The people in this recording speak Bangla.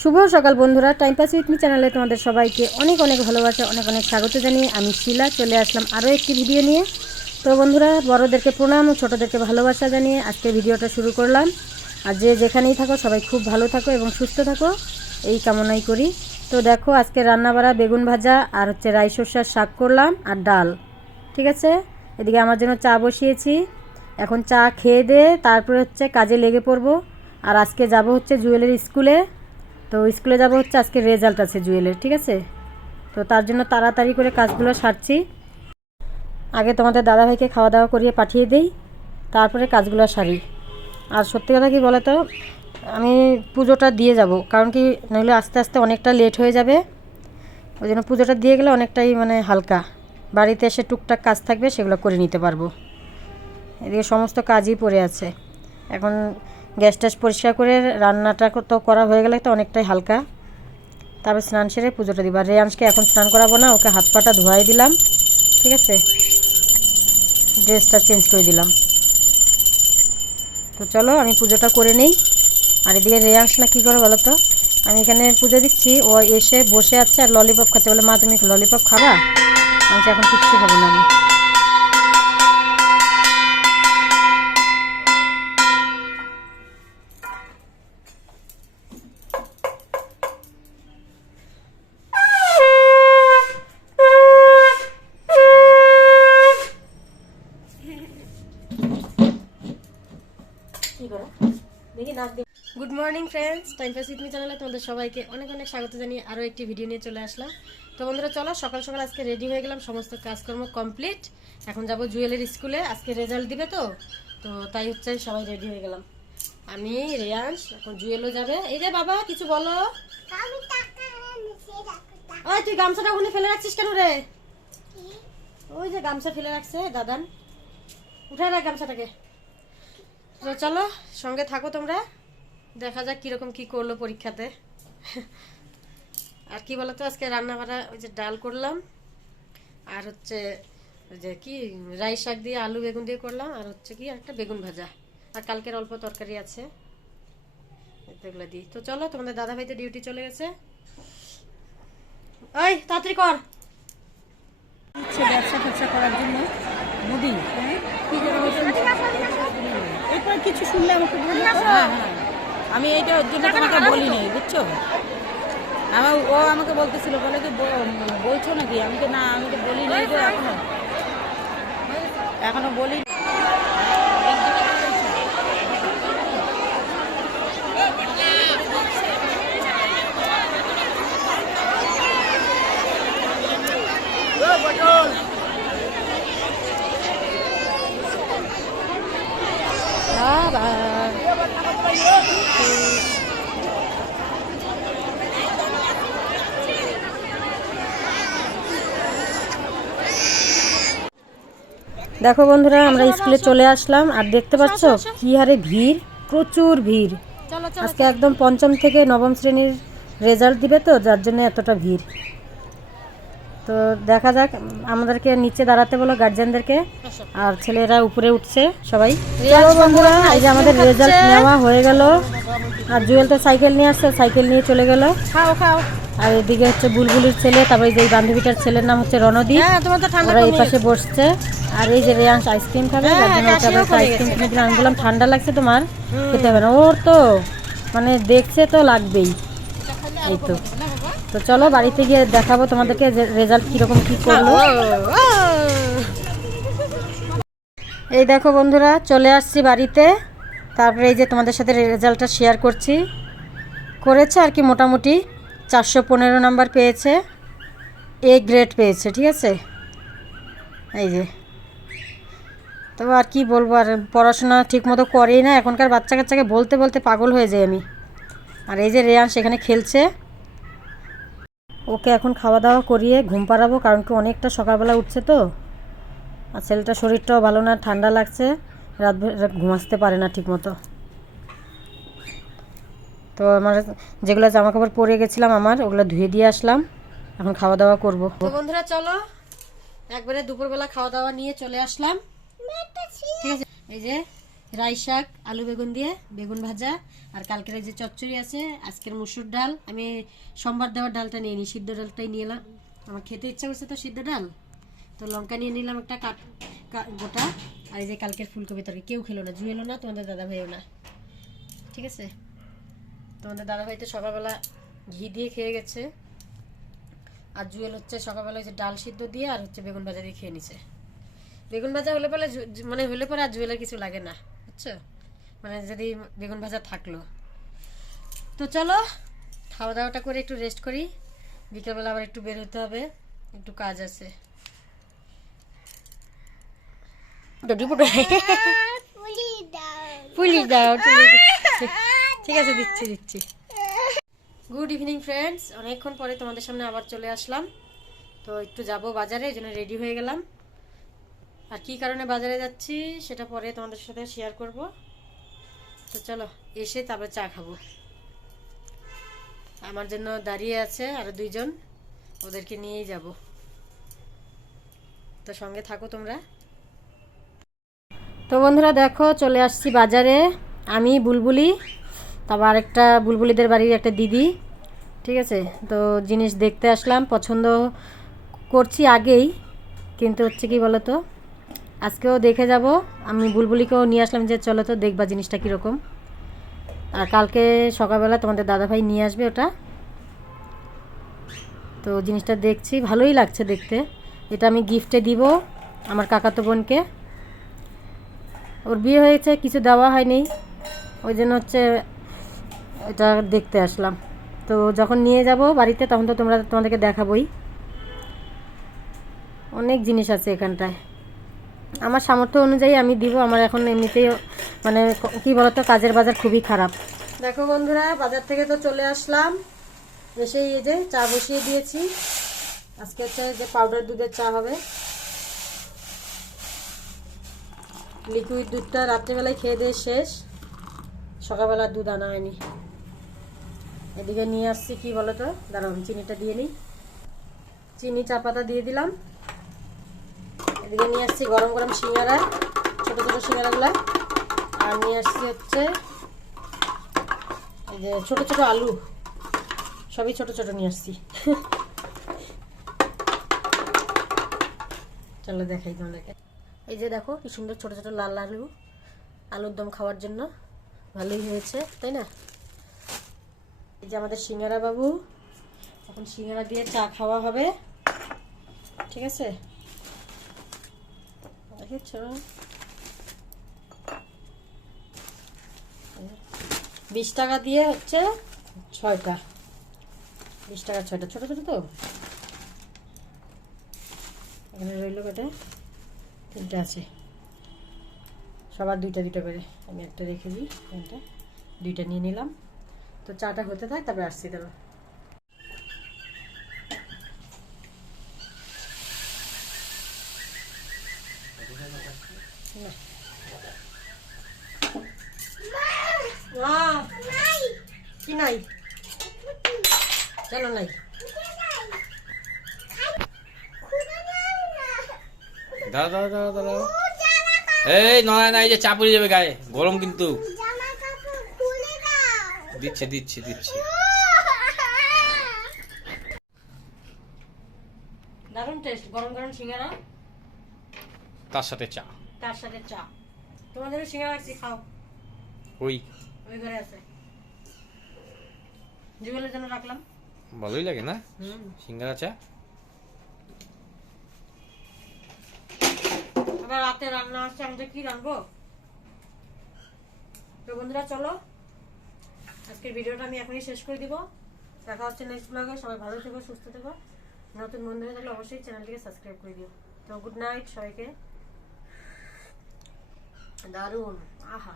শুভ সকাল বন্ধুরা টাইম পাস উইথ মি চ্যানেলে তোমাদের সবাইকে অনেক অনেক ভালোবাসা, অনেক অনেক স্বাগত জানিয়ে আমি শিলা, চলে আসলাম আরও একটি ভিডিও নিয়ে। তো বন্ধুরা, বড়োদেরকে প্রণাম ও ছোটোদেরকে ভালোবাসা জানিয়ে আজকে ভিডিওটা শুরু করলাম। আর যে যেখানেই থাকো, সবাই খুব ভালো থাকো এবং সুস্থ থাকো, এই কামনাই করি। তো দেখো, আজকে রান্নাবাড়া, বেগুন ভাজা আর হচ্ছে রাই সর্ষার শাক করলাম আর ডাল, ঠিক আছে? এদিকে আমার জন্য চা বসিয়েছি। এখন চা খেয়ে দিয়ে তারপরে হচ্ছে কাজে লেগে পড়ব। আর আজকে যাব হচ্ছে জুয়েলের স্কুলে। তো স্কুলে যাব হচ্ছে আজকে রেজাল্ট আছে জুয়েলের ঠিক আছে? তো তার জন্য তাড়াতাড়ি করে কাজগুলো সারছি। আগে তোমাদের দাদাভাইকে খাওয়া দাওয়া করিয়ে পাঠিয়ে দিই, তারপরে কাজগুলো সারি। আর সত্যি কথা কি তো আমি পুজোটা দিয়ে যাব, কারণ কি নইলে আস্তে আস্তে অনেকটা লেট হয়ে যাবে। ওই জন্য পুজোটা দিয়ে গেলে অনেকটাই মানে হালকা। বাড়িতে এসে টুকটাক কাজ থাকবে, সেগুলো করে নিতে পারব। এদিকে সমস্ত কাজই পড়ে আছে। এখন গ্যাস ট্যাস পরিষ্কার করে রান্নাটা তো করা হয়ে গেলে তো অনেকটাই হালকা। তারপর স্নান সেরে পুজোটা দিব। আর রেয়াংশকে এখন স্নান করাবো না, ওকে হাত পাটা ধোয়াই দিলাম, ঠিক আছে? ড্রেসটা চেঞ্জ করে দিলাম। তো চলো, আমি পুজোটা করে নেই। আর এদিকে রেয়াংশ না কী করে বলো তো? আমি এখানে পুজো দিচ্ছি, ও এসে বসে আছে আর ললিপপ খাচ্ছে বলে, মা, তুমি ললিপপ খাবা? আমি এখন কিচ্ছু খাব না আমি। Friends time pass with me চ্যানেলে তোমাদের সবাইকে অনেক অনেক স্বাগত জানিয়ে আরও একটি ভিডিও নিয়ে চলে আসলাম। তো বন্ধুরা, চলো, সকাল সকাল আজকে রেডি হয়ে গেলাম, সমস্ত কাজকর্ম কমপ্লিট এখন যাব জুয়েলের স্কুলে আজকে রেজাল্ট দিবে তো? তো তাই হচ্ছে সবাই রেডি হয়ে গেলাম। আমি, রেয়াংশ, এখন জুয়েলও যাবে। এই যে বাবা, কিছু বলো। ওই, তুই গামছাটা ওখানে ফেলে রাখছিস কেন রে? ওই যে গামছা ফেলে রাখছে দাদান। উঠে রাখ গামছাটাকে। তো চলো, সঙ্গে থাকো তোমরা। দেখা যাক কীরকম কি করল পরীক্ষাতে। আর কি বলতো আজকে রান্না বাড়া ওই যে ডাল করলাম আর হচ্ছে যে কি রাই শাক দিয়ে আলু বেগুন দিয়ে করলাম আর হচ্ছে কি একটা বেগুন ভাজা। আর কালকের অল্প তরকারি আছে এগুলো দিই। তো চলো তোমাদের দাদা ভাই তো ডিউটি চলে গেছে। ওই তাড়াতাড়ি কর। ব্যবসা ট্যাবসা করার জন্য মুদি হ্যাঁ? কি এরপর কিছু শুনলে আমাকে হ্যাঁ হ্যাঁ। আমি এইটা ওর জন্য তোমাকে বলিনি বুঝছ? আমার ও আমাকে বলতেছিল বলে কি বলছো নাকি? আমি তো না আমি তো বলি নাই তো এখনও। এখনও বলি আবার দেখো বন্ধুরা আমরা স্কুলে চলে আসলাম আর দেখতে পাচ্ছ কি হারে ভিড় প্রচুর ভিড়। আজকে একদম পঞ্চম থেকে নবম শ্রেণির রেজাল্ট দিবে তো যার জন্য এতটা ভিড়। তো দেখা যাক আমাদেরকে নিচে দাঁড়াতে বলো গার্জেনদেরকে আর ছেলেরা উপরে উঠছে সবাই। চলো বন্ধুরা এই যে আমাদের রেজাল্ট নেওয়া হয়ে গেল। আর জুয়েল তো সাইকেল নিয়ে আসছে সাইকেল নিয়ে চলে গেল। খাও খাও। আর এদিকে হচ্ছে বুলবুলির ছেলে তারপরে যে এই বান্ধবীটার ছেলের নাম হচ্ছে রণদীপ। হ্যাঁ ওরা এই পাশে বসছে। আর এই যে রেয়াংশ আইসক্রিম খাবে যার জন্য ওকে আবার আইসক্রিম কিনে দিলাম। আমি বললাম ঠান্ডা লাগছে তোমার? খেতে হবে না। ওর তো মানে দেখছে তো লাগবেই। এই তো। তো চলো বাড়িতে গিয়ে দেখাবো তোমাদেরকে রেজাল্ট কীরকম কি করল। এই দেখো বন্ধুরা চলে আসছি বাড়িতে। তারপরে এই যে তোমাদের সাথে রেজাল্টটা শেয়ার করছি। করেছে আর কি মোটামুটি। চারশো পনেরো নাম্বার পেয়েছে। এ গ্রেড পেয়েছে, ঠিক আছে? এই যে। তো আর কি বলব, আর পড়াশোনা ঠিক মতো করেই না। এখনকার বাচ্চা কাচ্চাকে বলতে বলতে পাগল হয়ে যাই আমি। আর এই যে রেয়ান, সেখানে খেলছে। ওকে এখন খাওয়া দাওয়া করিয়ে ঘুম পাড়াবো, কারণ কি অনেকটা সকালবেলা উঠছে তো। আর ছেলেটার শরীরটাও ভালো না, ঠান্ডা লাগছে। রাত ঘুমাতে পারে না ঠিক মতো তো আমার যেগুলো জামা কাপড় পরে গেছিলাম আমার, ওগুলো ধুয়ে দিয়ে আসলাম। এখন খাওয়া দাওয়া করব বন্ধুরা, চলো। একবারে দুপুরবেলা খাওয়া দাওয়া নিয়ে চলে আসলাম। ঠিক আছে? এই যে রাই শাক, আলু বেগুন দিয়ে বেগুন ভাজা, আর কালকের যে চচ্চড়ি আছে, আজকের মুসুর ডাল। আমি সোমবার দেওয়ার ডালটা নিয়ে নিই সিদ্ধ ডালটাই নিয়ে এলাম। আমার খেতে ইচ্ছা করছে তো সিদ্ধ ডাল। তো লঙ্কা নিয়ে নিলাম একটা কাট গোটা। আর এই যে কালকের ফুলকপি তরকারি, কেউ খেলো না, জুয়েলো না, তোমাদের দাদা ভাইও না। ঠিক আছে? তোমাদের দাদা ভাই তো সকালবেলা ঘি দিয়ে খেয়ে গেছে। আর জুয়েল হচ্ছে সকালবেলা যে ডাল সিদ্ধ দিয়ে আর হচ্ছে বেগুন ভাজা দিয়ে খেয়ে নিছে। বেগুন ভাজা হলে পরে মানে হলে পরে আর জুয়েলের কিছু লাগে না বুঝছ? মানে যদি বেগুন ভাজা থাকল। তো চলো খাওয়া দাওয়াটা করে একটু রেস্ট করি। বিকেলবেলা আবার একটু বের হতে হবে একটু কাজ আছে। পুলি দাও। তুলি দাও। ঠিক আছে, দিচ্ছি দিচ্ছি। গুড ইভিনিং ফ্রেন্ডস অনেকক্ষণ পরে তোমাদের সামনে আবার চলে আসলাম। তো একটু যাব বাজারে, এই জন্য রেডি হয়ে গেলাম। আর কি কারণে বাজারে যাচ্ছি, সেটা পরে তোমাদের সাথে শেয়ার করব। তো চলো, এসে তারপরে চা খাব। আমার জন্য দাঁড়িয়ে আছে আরও দুইজন। ওদেরকে নিয়েই যাব। তো সঙ্গে থাকো তোমরা। তো বন্ধুরা দেখো, চলে আসছি বাজারে। আমি বুলবুলি তারপর আরেকটা বুলবুলিদের বাড়ির একটা দিদি, ঠিক আছে? তো জিনিস দেখতে আসলাম, পছন্দ করছি আগেই, কিন্তু হচ্ছে কি বলো তো আজকেও দেখে যাব, আমি বুলবুলিকেও নিয়ে আসলাম যে চলো তো দেখবা জিনিসটা কীরকম। আর কালকে সকালবেলা তোমাদের দাদাভাই নিয়ে আসবে ওটা। তো জিনিসটা দেখছি, ভালোই লাগছে দেখতে। এটা আমি গিফটে দিব আমার কাকাতো বোনকে। ওর বিয়ে হয়েছে, কিছু দেওয়া হয়নি। ওই জন্য হচ্ছে এটা দেখতে আসলাম। তো যখন নিয়ে যাব বাড়িতে, তখন তো তোমরা, তোমাদেরকে দেখাবোই। অনেক জিনিস আছে এখানটায়। আমার সামর্থ্য অনুযায়ী আমি দিব, আমার এখন এমনিতেই মানে ক- বলতো, কাজের বাজার খুবই খারাপ। দেখো বন্ধুরা, বাজার থেকে তো চলে আসলাম। এসে এই যে চা বসিয়ে দিয়েছি। আজকে হচ্ছে যে পাউডার দুধের চা হবে। লিকুইড দুধটা রাত্রেবেলায় খেয়ে দিয়ে শেষ। সকালবেলা দুধ আনা হয়নি। এদিকে নিয়ে আসছি, কি বলো তো? দাঁড়ান চিনিটা দিয়ে নিই। চিনি চা পাতা দিয়ে দিলাম। এদিকে নিয়ে আসছি গরম গরম সিঙ্গারা, ছোট ছোট সিঙ্গারাগুলো। আর নিয়ে আসছি হচ্ছে এই যে ছোট ছোট আলু। সবই ছোট ছোট নিয়ে আসছি। চলো দেখাই তোমাদেরকে। এই যে দেখো, কি সুন্দর ছোট ছোট লাল আলু, আলুর দম খাওয়ার জন্য। ভালোই হয়েছে, তাই না? এই যে আমাদের সিঙ্গারা বাবু, এখন সিঙ্গারা দিয়ে চা খাওয়া হবে। ঠিক আছে? দেখেছ বিশ টাকা দিয়ে হচ্ছে ছয়টা। বিশ টাকা ছয়টা। ছোট ছোট তো? এখানে রইল কটা তিনটে আছে। সবার দুইটা দুইটা করে। আমি একটা রেখে দিই। একটা দুইটা নিয়ে নিলাম। তো চাটা হতে থাক, তারপরে আসছি মা, কি নাই? কেন নাই? দাঁড়া দাঁড়া দাঁড়া দাঁড়া এই, নয় না এই যে চাপ পড়ে যাবে গায়ে। গরম কিন্তু। দিচ্ছে দিচ্ছে দিচ্ছে। দারুণ টেস্ট গরম গরম সিঙ্গারা। তার সাথে চা। তার সাথে চা। তোমাদেরও সিঙ্গারা আছে খাও। ওই। ওই ঘরে আছে। জীবনের জন্য রাখলাম। ভালোই লাগে না? সিঙ্গারা চা? আবার রাতে রান্না আসছে আমাদের কি রান্নবো তো বন্ধুরা চলো। আজকের ভিডিওটা আমি এখনই শেষ করে দিব। দেখা হচ্ছে নেক্সট ব্লগে সবাই ভালো থেকো, সুস্থ থেকো। নতুন বন্ধু হয়ে থাকলে অবশ্যই চ্যানেলটিকে সাবস্ক্রাইব করে দিও। তো গুড নাইট সবাইকে। দারুণ। আহা।